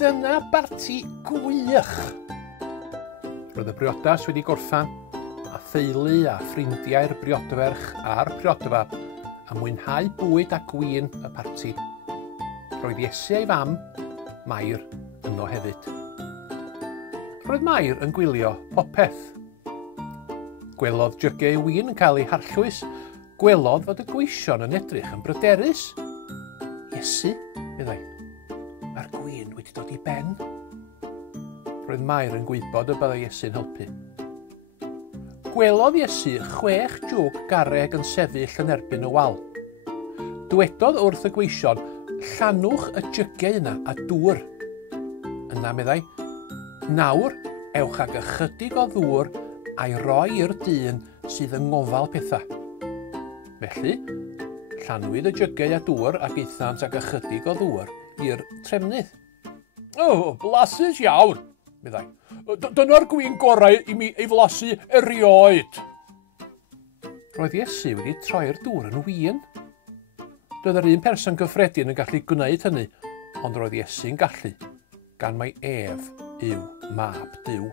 dyna barti gwych. Roedd y briodas wedi gorffan, a theulu a ffrindiau'r briodferch a'r briodfab a mwynhau bwyd a gwin y parti. Roedd Iesu a'i fam, Mair, yno hefyd. Roedd Mair yn gwylio popeth. Gwelodd jygau win yn cael ei harllwys, gwelodd fod y gweision yn edrych yn bryderus. Iesu, meddai, mae'r gwin wedi dod i ben. Roedd Mair yn gwybod y byddai Iesu'n helpu. Gwelodd Iesu 6 jwg garreg yn sefyll yn erbyn y wal. Dywedodd wrth y gweision, llannwch y jygau yna a dŵr. Yna meddai, nawr ewch ag ychydig o ddŵr a'i roi i'r dyn sydd yn ngofal pethau. Felly, llanwyd y jygau a dŵr ac eithant ag ychydig o ddŵr i'r trefnydd. O, blasus iawn, meddai. Dyna'r gwin gorau i mi ei flasu erioed. Roedd Iesu wedi troi'r dŵr yn win. Doedd yr un person gyffredin yn gallu gwneud hynny, ond roedd Iesu'n gallu, gan mai ef yw mab Duw.